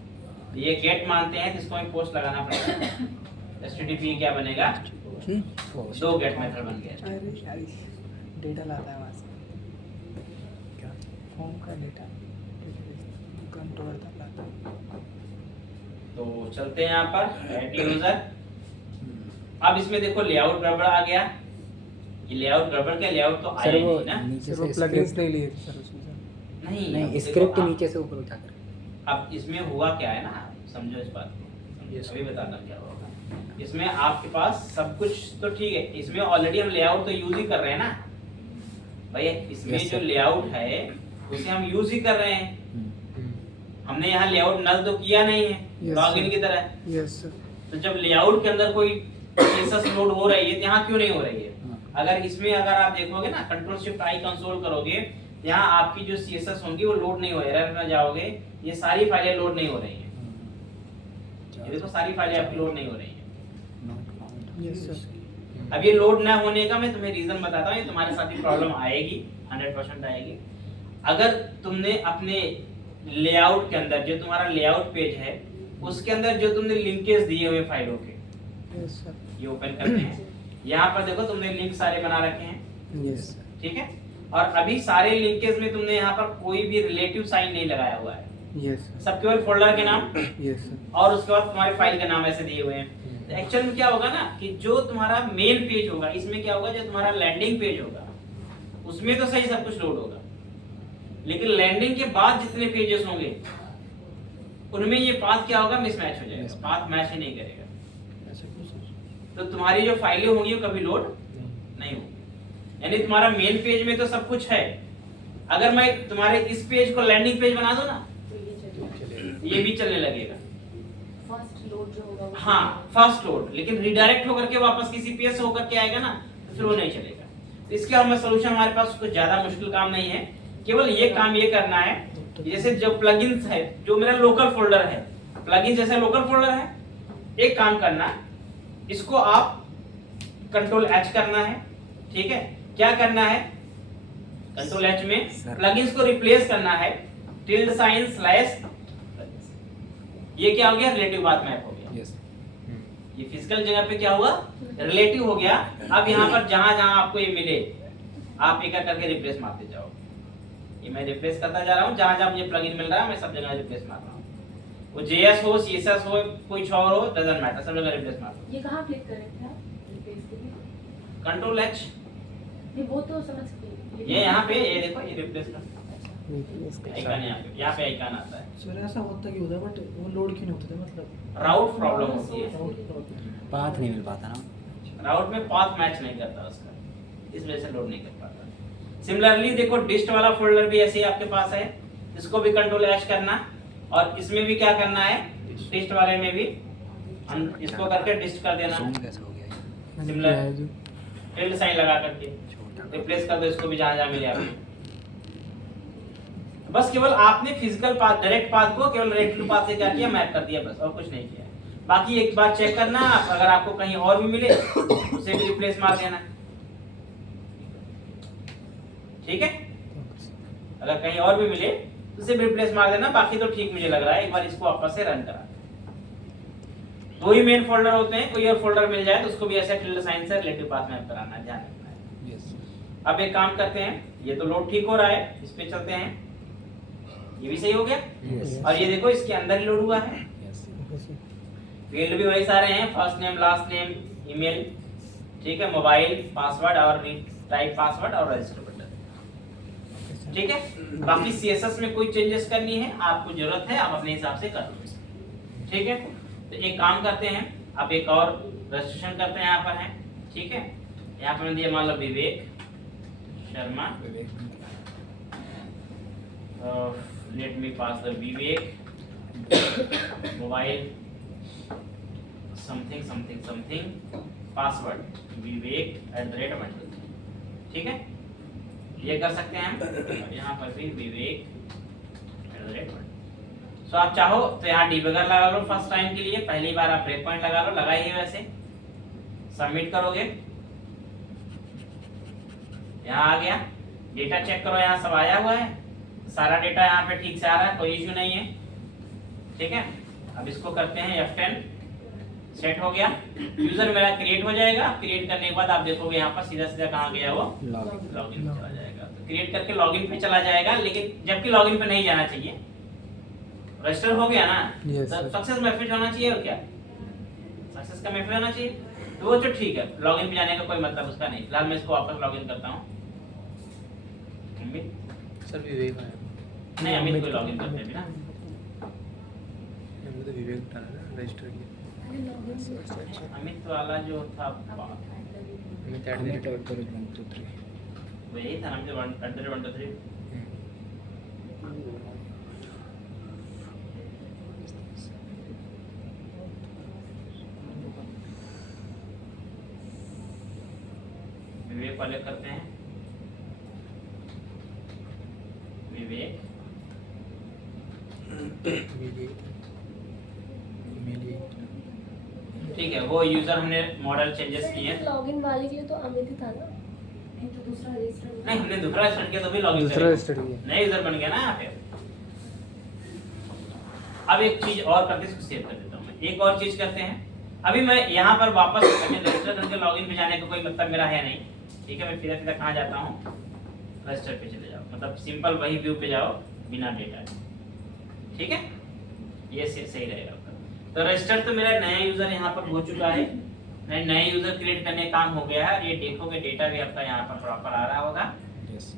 ये गेट मानते हैं, जिसको हमें पोस्ट लगाना पड़ेगा। HTTP क्या बनेगा, दो गेट मेथड बन गया। डेटा लाता है वहाँ से, क्या फॉर्म का डेटा कंट्रोलर तक लाता है। तो चलते हैं यहाँ पर ऐड यूजर। अब इसमें देखो लेआउट गड़बड़ आ गया। ये लेआउट गड़बड़ क्या, लेआउट तो आया सर वो नहीं ना। नीचे सर से वो प्लगइन्स स्क्रिप्ट नहीं लिए थे सर उसमें सर। नहीं नहीं, देखो, स्क्रिप्ट अब- नीचे से ऊपर उठाकर। अब इसमें हुआ क्या है ना, समझो इस बात को, अभी बताता हूँ क्या होगा। इसमें आपके पास सब कुछ तो ठीक है, इसमें ऑलरेडी हम लेआउट तो यूज ही कर रहे हैं ना भैया। इसमें Yes, जो sir. लेआउट है उसे हम यूज ही कर रहे हैं। हम्म। हमने यहाँ लेआउट नल तो किया नहीं है Yes, लॉगिन sir. की तरह। Yes sir. तो जब लेआउट के अंदर कोई CSS लोड हो रही है तो यहाँ क्यों नहीं हो रही है? हाँ। अगर इसमें अगर आप देखोगे ना, कंट्रोल शिफ्ट आई कंसोल करोगे, यहाँ आपकी जो CSS होंगी वो लोड नहीं हो रही, एरर में जाओगे, ये सारी फाइलें लोड नहीं हो रही हैं। ये देखो सारी फाइलें आपकी लोड नहीं हो रही हैं। Yes sir. अब ये लोड ना होने का मैं तुम्हें रीजन बताता हूँ, ये तुम्हारे साथ ही प्रॉब्लम आएगी, 100% आएगी। अगर तुमने अपने लेआउट के अंदर जो तुम्हारा लेआउट पेज है उसके अंदर जो तुमने लिंकेज दिए हुए फाइलों के, यस सर। ये ओपन करते हैं। यहाँ पर देखो तुमने लिंक सारे बना रखे हैं, यस सर। ठीक है। और अभी सारे लिंकेज में तुमने यहाँ पर कोई भी रिलेटिव साइन नहीं लगाया हुआ है, यस सर। सब केवल फोल्डर के नाम यस सर। और उसके बाद तुम्हारी फाइल का नाम ऐसे दिए हुए हैं। तो एक्चुअल में क्या होगा ना कि जो तुम्हारा मेन पेज होगा, इसमें क्या होगा, जो तुम्हारा लैंडिंग पेज होगा उसमें तो सही सब कुछ लोड होगा, लेकिन लैंडिंग के बाद जितने पेजेस होंगे उनमें ये पाथ क्या होगा, मिसमैच हो जाएगा, पाथ मैच ही नहीं करेगा। ऐसा कुछ है। तो तुम्हारी जो फाइलें होंगी वो कभी लोड नहीं होगी। यानी तुम्हारा मेन पेज में तो सब कुछ है, अगर मैं तुम्हारे इस पेज को लैंडिंग पेज बना दूं ना, तो ये चलेगा। ये भी चलने लगेगा। फर्स्ट लोड जो होगा वो हाँ फर्स्ट लोड, लेकिन रिडायरेक्ट होकर के वापस किसी पेज से होकर के आएगा ना, तो फिर वो नहीं चलेगा। तो इसके हमें सोल्यूशन, हमारे पास कुछ ज्यादा मुश्किल काम नहीं है, केवल ये काम ये करना है, जैसे जो प्लगइन्स है, जो मेरा लोकल फोल्डर है, प्लगइन जैसे लोकल फोल्डर है, एक काम करना, इसको आप कंट्रोल H करना है, ठीक है। क्या करना है, कंट्रोल H में प्लगइन्स को रिप्लेस करना है टिल्ड साइन स्लैश, ये क्या हो गया, रिलेटिव पाथ मैप हो गया। यस। ये फिजिकल जगह पे क्या हुआ, रिलेटिव हो गया। अब यहाँ पर जहां जहां आपको ये मिले आप एक एक करके रिप्लेस मारते जाओ। ये मैं रिप्लेस करता जा रहा हूँ, जहां जहां मुझे प्लगइन मिल रहा है मैं सब जगह रिप्लेस मार रहा हूँ। वो JS हो, CSS हो, कोई और हो, डजंट मैटर, सब जगह रिप्लेस मार रहा हूँ। ये कहाँ क्लिक करें थे आप रिप्लेस के लिए? कंट्रोल H, नहीं वो तो समझ गई। ये यहाँ पे, ये देखो ये रिप्लेस कर रिप्लेस कर। आइकन यहाँ पे आइकन आता है। सर ऐसा होता कि उधर बट वो लोड क्यों नहीं होता था, मतलब राउट प्रॉब्लम होती है, पाथ नहीं मिल पाता ना। राउट में पाथ मैच नहीं करता उसका, इस वजह से लोड नहीं कर पाता। सिमिलरली देखो डिस्ट वाला फोल्डर भी ऐसे ही आपके पास है, इसको भी कंट्रोल H करना, और इसमें भी क्या करना है, डिस्ट वाले में भी इसको करके डिस्ट कर देना, ज़ूम कैसे हो गया ये? मैंने Similar- किया है जो। टिल्ड साइन लगा करके छोटा रिप्लेस कर दो इसको भी जहां जहां मिले आपको। बस केवल आपने फिजिकल पाथ, डायरेक्ट पाथ को केवल रेक्टिव पाथ से क्या किया, मैप कर दिया, बस और कुछ नहीं किया। बाकी एक बार चेक करना, अगर आपको कहीं और भी मिले उसे भी रिप्लेस मार देना, ठीक है। अगर कहीं और भी मिले तो उसे भी रिप्लेस मार देना, बाकी तो ठीक मुझे लग रहा है। एक बार इसको वापस से रन करा, दो ही मेन फोल्डर होते हैं, कोई और फोल्डर मिल जाए तो उसको भी ऐसे टिल्ड साइन से रिलेटिव पाथ मैप कराना, ध्यान रखना है। यस। अब एक काम करते हैं, ये तो लोड ठीक हो रहा है, इस पे चलते हैं, ये भी सही हो गया। यस। और ये देखो इसके अंदर ही लोड हुआ है, यस। फील्ड भी वही सारे हैं, first name, last name, email, ठीक है, मोबाइल, पासवर्ड और टाइप पासवर्ड और रजिस्टर बटन, ठीक है। बाकी CSS में कोई चेंजेस करनी है, आपको जरूरत है आप अपने हिसाब से कर लो, ठीक है। तो एक काम करते हैं, अब एक और रजिस्ट्रेशन करते हैं, यहाँ पर है, ठीक है। यहाँ पर मैंने दिया मान लो Vivek Sharma, let me pass the Vivek, mobile something something something, password विवेक@123, ठीक है। ये कर सकते हैं हम, यहाँ पर भी विवेक@123। सो आप चाहो तो यहाँ डिबगर लगा लो फर्स्ट टाइम के लिए, पहली बार आप ब्रेक पॉइंट लगा लो, लगाइए वैसे, सबमिट करोगे, यहाँ आ गया, डेटा चेक करो, यहाँ सब आया हुआ है, सारा डेटा यहाँ पे ठीक से आ रहा है, कोई इश्यू नहीं है। ठीक है, अब इसको करते हैं F10, सेट हो गया। यूजर मेरा क्रिएट हो जाएगा। क्रिएट करने के बाद आप देखोगे यहाँ पर सीधा सीधा कहाँ गया वो, लॉगिन पे चला जाएगा। तो क्रिएट करके लॉगिन पे चला जाएगा, लेकिन जबकि लॉगिन पे नहीं जाना चाहिए। रजिस्टर हो गया ना, Yes, तो sir. सक्सेस मैसेज होना चाहिए और क्या, सक्सेस का मैसेज होना चाहिए, तो वो तो ठीक है। लॉगिन पे जाने का कोई मतलब उसका नहीं। फिलहाल मैं इसको वापस लॉगिन करता हूँ। अमित, सर विवेक है, नहीं अमित को लॉगिन करते हैं ना। मुझे विवेक डाला ना रजिस्टर किया। अमित वाला जो था मैं ऐड Amit @ 1 2 3 वही था नाम, जो 123। विवेक वाले करते हैं, विवेक ठीक है। वो यूजर हमने मॉडल चेंजेस किए हैं। लॉगिन वाले के लिए तो अमित ही था ना। नहीं तो दूसरा रजिस्टर नहीं, हमने दूसरा स्टार्ट किया तो भी लॉगिन दूसरा रजिस्टर किया। नया यूजर बन गया ना यहाँ पे। अब एक चीज और करके इसको सेव कर देता हूँ मैं। एक और चीज करते हैं। अभी मैं यहाँ पर वापस रजिस्टर करके लॉगिन पे जाने का कोई मतलब मेरा है नहीं। ठीक है, मैं सीधा सीधा कहाँ जाता हूँ, रजिस्टर पे चले जाओ, मतलब सिंपल वही व्यू पे जाओ बिना डेटा। ठीक है, ये सही रहेगा। तो रजिस्टर तो मेरा नया यूजर यहाँ पर हो चुका है, नया यूजर क्रिएट करने का काम हो गया है। ये देखोगे डेटा भी आपका यहाँ पर प्रॉपर आ रहा होगा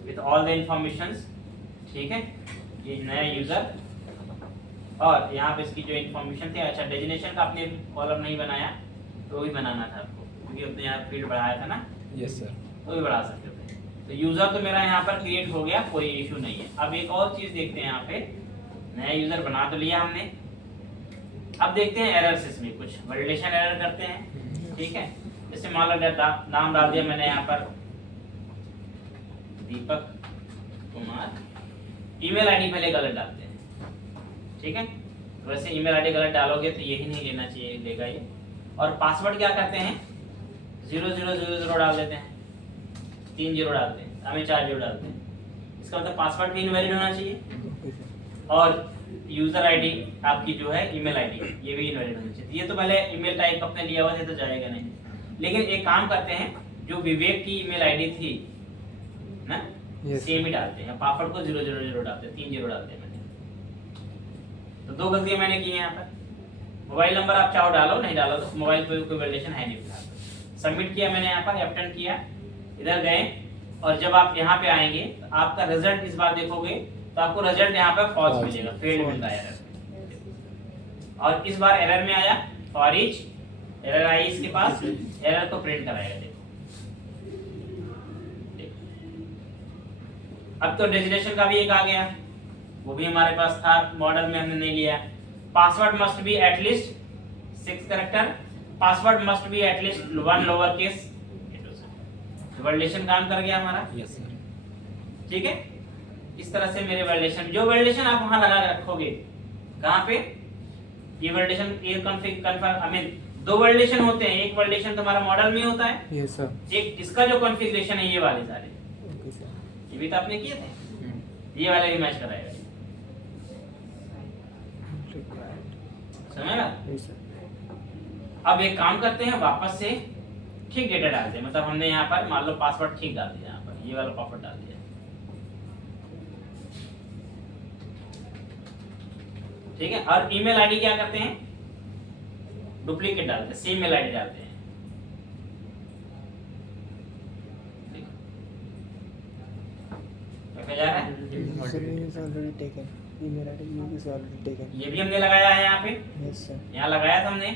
विद ऑल द इंफॉर्मेशंस। ठीक है, ये नया यूजर, और यहाँ पे इसकी जो इंफॉर्मेशन थी। अच्छा, डेजिग्नेशन का आपने कॉलम नहीं बनाया तो भी बनाना था आपको, क्योंकि अपने यहाँ फील्ड बढ़ाया था ना। Yes sir. तो भी बढ़ा सकते थे। तो यूजर तो मेरा यहाँ पर क्रिएट हो गया, कोई इशू नहीं है। अब एक और चीज देखते हैं, यहाँ पे नया यूजर बना तो लिया हमने। अब देखते हैं एरर्स, इसमें कुछ वैलिडेशन एरर करते हैं। ठीक है, जैसे मान लो नाम डाल दिया मैंने यहाँ पर दीपक कुमार, ईमेल आईडी पहले गलत डालते हैं। ठीक है, तो वैसे ईमेल आईडी गलत डालोगे तो यही नहीं लेना चाहिए, लेगा ये। और पासवर्ड क्या करते हैं, 0000 डाल देते हैं, 3 0 डालते हैं, हमें 4 0 डालते हैं। इसका मतलब पासवर्ड भी इनवैलिड होना चाहिए, और यूजर आईडी आपकी जो है ईमेल आईडी ये भी इनवैलिड होनी चाहिए। ये तो पहले ईमेल टाइप अपने लिया हुआ था तो जाएगा नहीं। लेकिन एक काम करते हैं, जो विवेक की ईमेल आईडी थी ना, सेम ही डालते हैं। पासवर्ड को 000 डालते हैं, 3 0 डालते हैं मैंने। तो 2 गलतियां मैंने की हैं यहाँ पर। मोबाइल नंबर आप चाहो डालो, नहीं डालो तो मोबाइल पे कोई वैलिडेशन है नहीं फिलहाल। सबमिट किया मैंने यहाँ पर, F10 किया, इधर गए, और जब आप यहाँ पे आएंगे तो आपका रिजल्ट इस बार देखोगे तो आपको रिजल्ट यहाँ पे फॉल्स मिलेगा, फेल्ड मिलता है एरर। और इस बार एरर में आया फॉर ईच, एरर आई इसके पास, एरर को प्रिंट कराएगा। देखो अब तो डेजिग्नेशन का भी एक आ गया, वो भी हमारे पास था, मॉडल में हमने नहीं लिया। Password must be at least 6 character, password must be at least 1 lower case. Validation काम कर गया हमारा। Yes sir. ठीक है, इस तरह से मेरे वैलिडेशन, जो वैलिडेशन आप वहां लगा के रखोगे, कहां पे, ये वैलिडेशन, ये कंफर्म, आई मीन 2 वैलिडेशन होते हैं। एक वैलिडेशन तुम्हारा मॉडल में होता है, यस सर। एक इसका जो कॉन्फ़िगरेशन है, ये वाले सारे, ओके सर। ये भी तो आपने किए थे, ये वाले भी मैच कराएगा। समझ में? Yes sir. अब एक काम करते हैं, वापस से ठीक डेटा डालते हैं। मतलब हमने यहाँ पर मान लो पासवर्ड ठीक डाल दिया, यहाँ पर ये वाला पासवर्ड डाल दिया। ठीक है, और ईमेल आईडी क्या करते हैं, डुप्लीकेट डालते हैं, सेम ईमेल आईडी डालते हैं। क्या जा रहा है, Username is already taken. Email ID is already taken. ये भी हमने लगाया है यहाँ पे, Yes sir. यहाँ लगाया था हमने।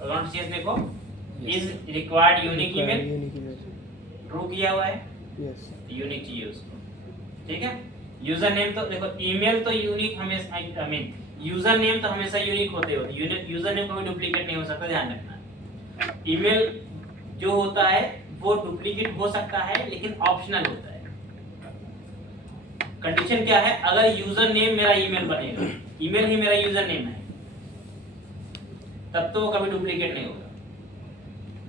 अकाउंट चेंज देखो, is required unique email, Unique email. True किया हुआ है, Yes. यूनिक चाहिए उसको। ठीक है, यूजर नेम तो देखो, ईमेल तो यूनिक हमेशा, आई मीन यूजर नेम तो हमेशा यूनिक होते होते, यूनिक यूजर नेम कभी डुप्लीकेट नहीं हो सकता, ध्यान रखना। ईमेल जो होता है वो डुप्लीकेट हो सकता है, लेकिन ऑप्शनल होता है। कंडीशन क्या है, अगर यूजर नेम मेरा ईमेल बनेगा, ईमेल ही मेरा यूजर नेम है, तब तो वो कभी डुप्लीकेट नहीं होगा।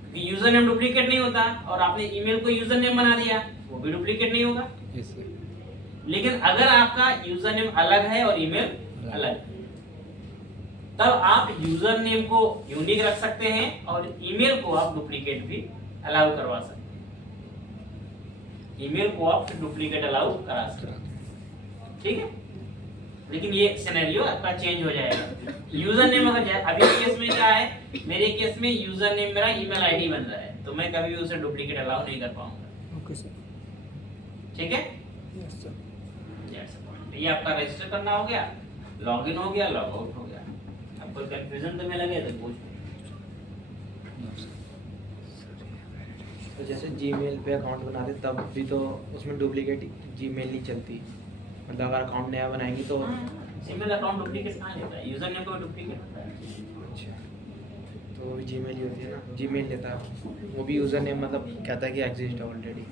क्योंकि यूजर नेम डुप्लीकेट नहीं होता, और आपने ईमेल को यूजर नेम बना दिया, वो भी डुप्लीकेट नहीं होगा। Yes sir. लेकिन अगर आपका यूजर नेम अलग है और ईमेल अलग है, तब आप यूजर नेम को यूनिक रख सकते हैं और ईमेल को आप डुप्लीकेट भी अलाउ करवा सकते हैं। ईमेल को आप डुप्लीकेट अलाउ करा सकते हैं, ठीक है। लेकिन ये सिनेरियो आपका चेंज हो जाएगा। यूजर नेम अगर जाए, अभी केस में क्या है, मेरे केस में यूजर नेम मेरा ईमेल आईडी बन रहा है, तो मैं कभी भी उसे डुप्लीकेट अलाउ नहीं कर पाऊंगा, ओके सर। ठीक है। Yes sir. ये आपका रजिस्टर करना हो गया, लॉगिन हो गया, लॉग आउट हो गया। अब कोई कंफ्यूजन तो में लगे तो पूछ। तो जैसे जीमेल पे अकाउंट बनाते तब भी तो उसमें डुप्लीकेट जीमेल नहीं चलती, मतलब अगर अकाउंट नया बनाएंगे तो जीमेल अकाउंट डुप्लीकेट कहाँ लेता है, यूजर नेम को डुप्लीकेट होता है। अच्छा, तो वो भी जीमेल ही होती है ना, जीमेल लेता है वो भी यूज़र नेम मतलब कहता है कि एग्जिस्ट है ऑलरेडी।